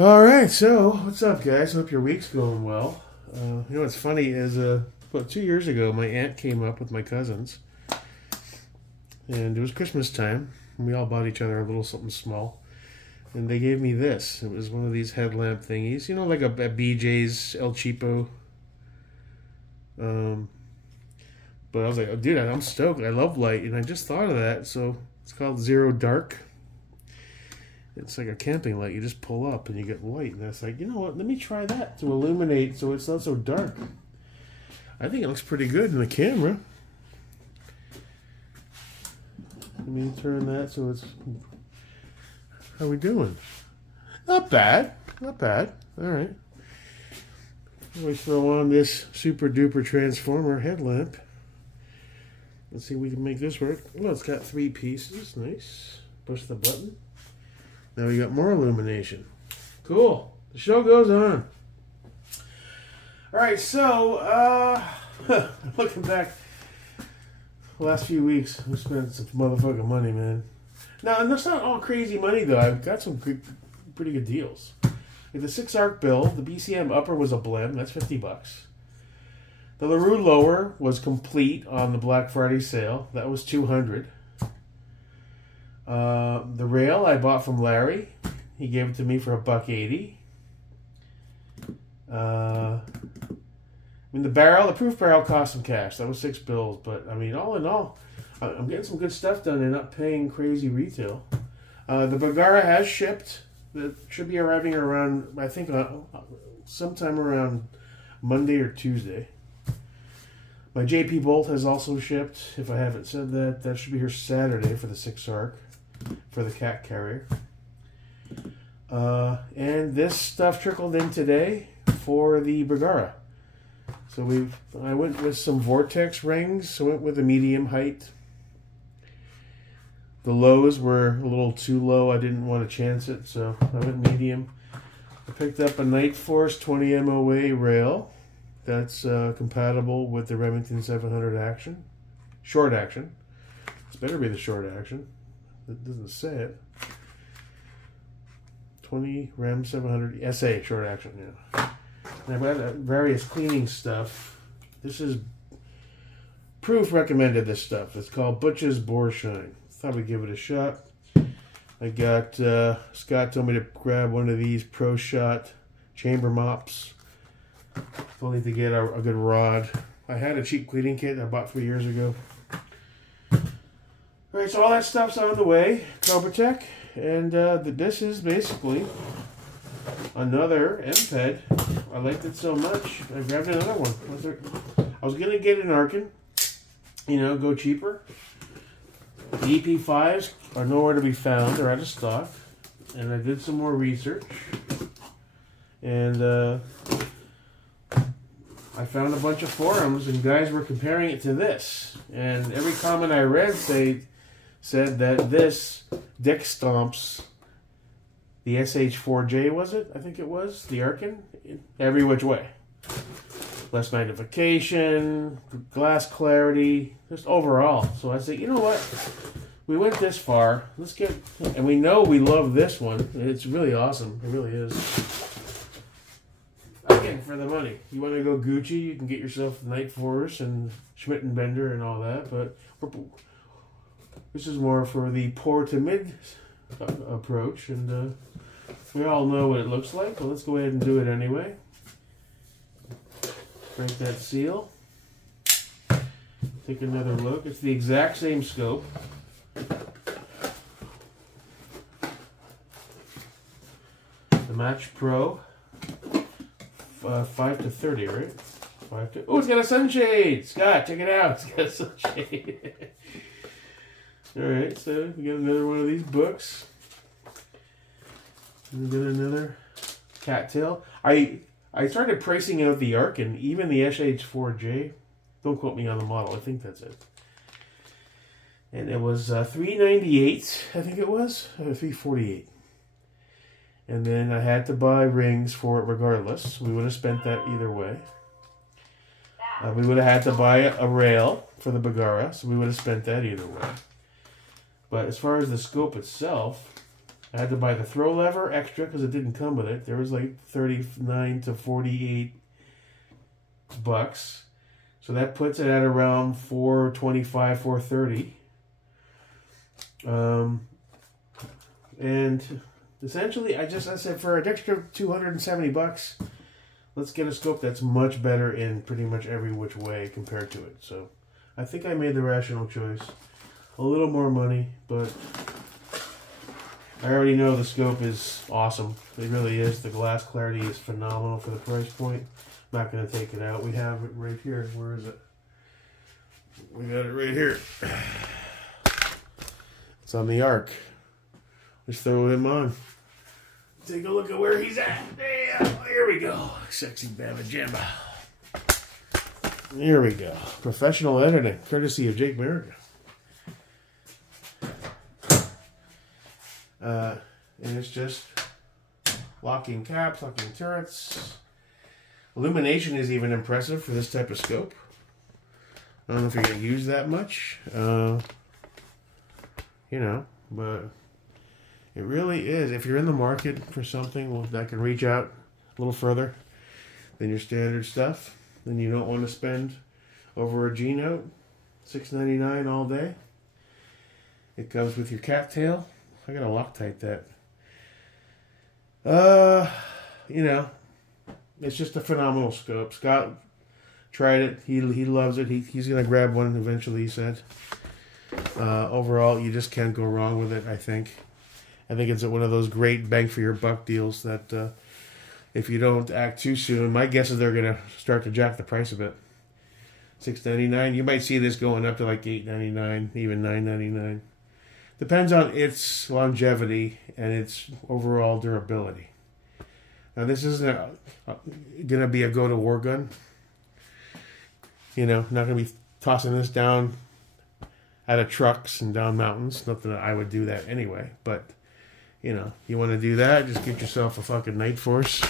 All right, so what's up, guys? Hope your week's going well. You know what's funny is about 2 years ago, my aunt came up with my cousins, and it was Christmas time, and we all bought each other a little something small, and they gave me this. It was one of these headlamp thingies, you know, like a BJ's El Cheapo. But I was like, oh, dude, I'm stoked. I love light, and I just thought of that, so it's called Zero Dark. It's like a camping light. You just pull up and you get light. And that's like, you know what? Let me try that to illuminate so it's not so dark. I think it looks pretty good in the camera. Let me turn that so it's... How we doing? Not bad. Not bad. All right. Always throw on this super duper transformer headlamp. Let's see if we can make this work. Well, it's got 3 pieces. Nice. Push the button. Now we got more illumination. Cool. The show goes on. Alright, so, looking back, the last few weeks, we spent some motherfucking money, man. Now, and that's not all crazy money, though. I've got some pretty good deals. Like the 6-arc bill, the BCM upper was a blem. That's $50. The LaRue lower was complete on the Black Friday sale. That was $200. The rail I bought from Larry. He gave it to me for $1.80. I mean, the proof barrel cost some cash. That was $6. But I mean, all in all, I'm getting some good stuff done and not paying crazy retail. The Bergara has shipped. It should be arriving around, I think, sometime around Monday or Tuesday. My JP Bolt has also shipped. If I haven't said that, that should be here Saturday for the 6-arc. For the cat carrier. And this stuff trickled in today for the Bergara. So I went with some Vortex rings. So I went with a medium height. The lows were a little too low. I didn't want to chance it, so I went medium. I picked up a Night Force 20 MOA rail. That's compatible with the Remington 700 action. Short action. This better be the short action. It doesn't say it. 20 Ram 700 SA short action, yeah. And I've got various cleaning stuff. This is Proof recommended this stuff. It's called Butch's Boar Shine. Thought we'd give it a shot. I got Scott told me to grab one of these Pro Shot chamber mops. Only to get a good rod. I had a cheap cleaning kit I bought 3 years ago. Alright, so all that stuff's on the way. Cobra Tech. And this is basically another MPED. I liked it so much, I grabbed another one. I was going to get an Arkin. You know, go cheaper. The EP5s are nowhere to be found. They're out of stock. And I did some more research. And I found a bunch of forums, and guys were comparing it to this. And every comment I read said that this dick stomps the SH4J, was it? I think it was. The Arkin. Every which way. Less magnification, glass clarity, just overall. So I said, you know what? We went this far. Let's get... And we know we love this one. It's really awesome. It really is. Again, for the money. You want to go Gucci, you can get yourself Night Force and Schmidt and Bender and all that. But this is more for the poor to mid approach. And we all know what it looks like. Well, let's go ahead and do it anyway. Break that seal. Take another look. It's the exact same scope. The Match Pro. 5 to 30, right? 5 to... Oh, it's got a sunshade! Scott, check it out. It's got a sunshade. Alright, so we got another one of these books. We got another cattail. I started pricing out the Arkin, even the SH4J. Don't quote me on the model. I think that's it. And it was $398, I think it was, or $348. And then I had to buy rings for it regardless. We would have spent that either way. We would have had to buy a rail for the Bergara, so we would have spent that either way. But as far as the scope itself, I had to buy the throw lever extra because it didn't come with it. There was like 39 to 48 bucks. So that puts it at around 425, 430. And essentially, I said for an extra 270 bucks, let's get a scope that's much better in pretty much every which way compared to it. So I think I made the rational choice. A little more money, but I already know the scope is awesome. It really is. The glass clarity is phenomenal for the price point. I'm not going to take it out. We have it right here. Where is it? We got it right here. It's on the arc. Just throw him on. Take a look at where he's at. Here we go. Sexy Bama Jamma. Here we go. Professional editing, courtesy of Jake Bergara. And it's just locking caps, locking turrets. Illumination is even impressive for this type of scope. I don't know if you're going to use that much. You know, but it really is. If you're in the market for something that can reach out a little further than your standard stuff, then you don't want to spend over a G Note, $6.99 all day. It comes with your cattail. I gotta Loctite that. You know, it's just a phenomenal scope. Scott tried it. He loves it. He's gonna grab one eventually, he said. Overall, you just can't go wrong with it, I think. I think it's one of those great bang for your buck deals that if you don't act too soon, my guess is they're going to start to jack the price a bit. $6.99. You might see this going up to like $8.99, even $9.99. Depends on its longevity and its overall durability. Now, this isn't going to be a go-to-war gun. You know, not going to be tossing this down out of trucks and down mountains. Not that I would do that anyway, but you know, you want to do that, just get yourself a fucking Night Force.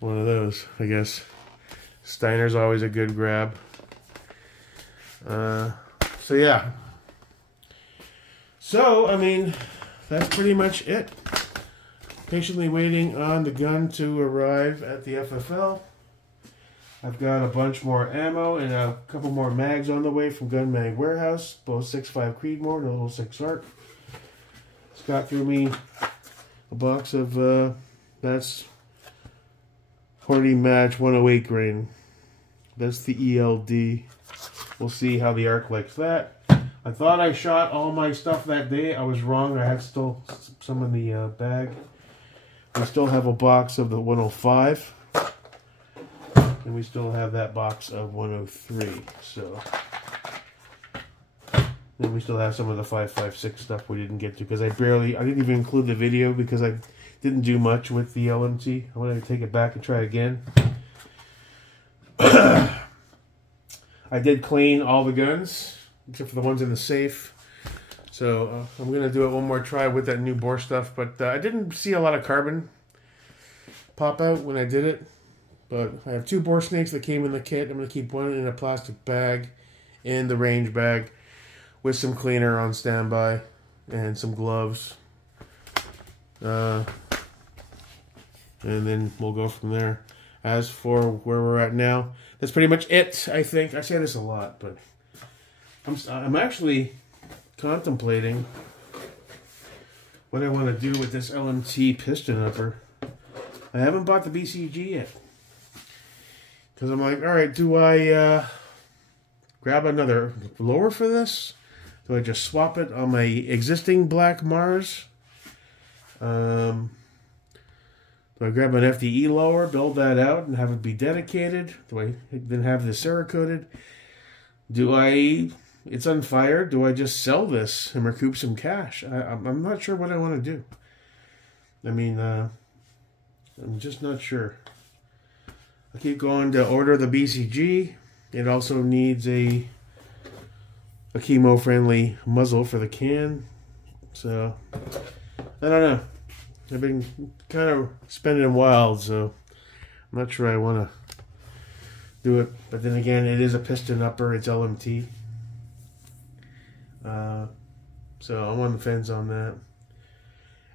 One of those, I guess. Steiner's always a good grab. So, yeah. So, I mean, that's pretty much it. Patiently waiting on the gun to arrive at the FFL. I've got a bunch more ammo and a couple more mags on the way from Gun Mag Warehouse. Both 6.5 Creedmoor and a little 6 ARC. Scott threw me a box of, that's Horty Match 108 grain. That's the ELD. We'll see how the ARC likes that. I thought I shot all my stuff that day. I was wrong. I had still some in the bag. We still have a box of the 105. And we still have that box of 103. So... and we still have some of the 5.56 stuff we didn't get to because I didn't even include the video because I didn't do much with the LMT. I wanted to take it back and try again. I did clean all the guns except for the ones in the safe. So I'm going to do it one more try with that new bore stuff. But I didn't see a lot of carbon pop out when I did it. But I have 2 bore snakes that came in the kit. I'm going to keep one in a plastic bag in the range bag, with some cleaner on standby and some gloves. And then we'll go from there. As for where we're at now, that's pretty much it, I think. I say this a lot, but I'm actually contemplating what I want to do with this LMT piston upper. I haven't bought the BCG yet. Because I'm like, alright, do I grab another lower for this? Do I just swap it on my existing black Mars? Do I grab an FDE lower, build that out, and have it be dedicated? Do I then have this Cerakoted? It's unfired, do I just sell this and recoup some cash? I'm not sure what I want to do. I mean, I'm just not sure. I keep going to order the BCG. It also needs a chemo-friendly muzzle for the can. So, I don't know. I've been kind of spending wild, so I'm not sure I want to do it. But then again, it is a piston upper. It's LMT. So I'm on the fence on that.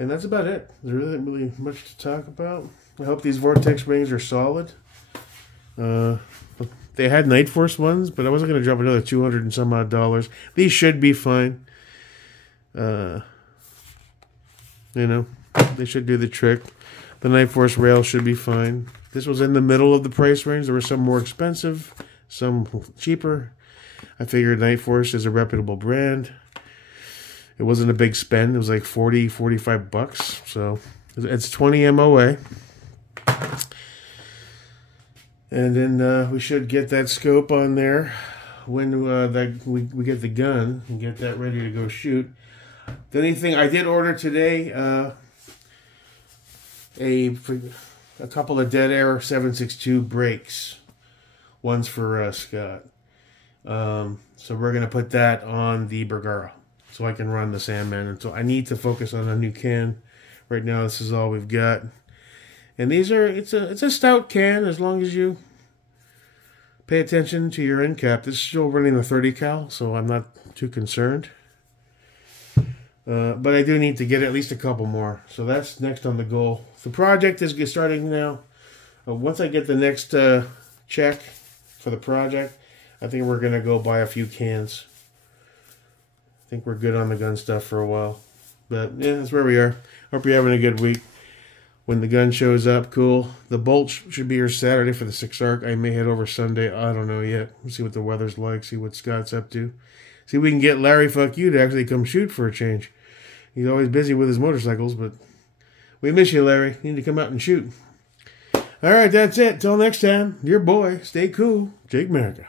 And that's about it. There's really much to talk about. I hope these Vortex rings are solid. They had Night Force ones, but I wasn't going to drop another $200 and some odd. These should be fine. You know, they should do the trick. The Night Force rail should be fine. This was in the middle of the price range. There were some more expensive, some cheaper. I figured Night Force is a reputable brand. It wasn't a big spend. It was like 40, 45 bucks. So it's 20 MOA. And then we should get that scope on there when we get the gun and get that ready to go shoot. The only thing I did order today, a couple of Dead Air 7.62 brakes. One's for Scott. So we're going to put that on the Bergara so I can run the Sandman. And so I need to focus on a new can. Right now this is all we've got. And these are, it's a stout can as long as you pay attention to your end cap. This is still running the 30 cal, so I'm not too concerned. But I do need to get at least a couple more. So that's next on the goal. The project is starting now. Once I get the next check for the project, I think we're going to go buy a few cans. I think we're good on the gun stuff for a while. But yeah, that's where we are. Hope you're having a good week. When the gun shows up, cool. The bolt should be here Saturday for the 6 arc. I may head over Sunday. I don't know yet. We'll see what the weather's like. See what Scott's up to. See if we can get Larry Fuck You to actually come shoot for a change. He's always busy with his motorcycles, but we miss you, Larry. You need to come out and shoot. All right, that's it. Till next time, your boy, stay cool, Jake America.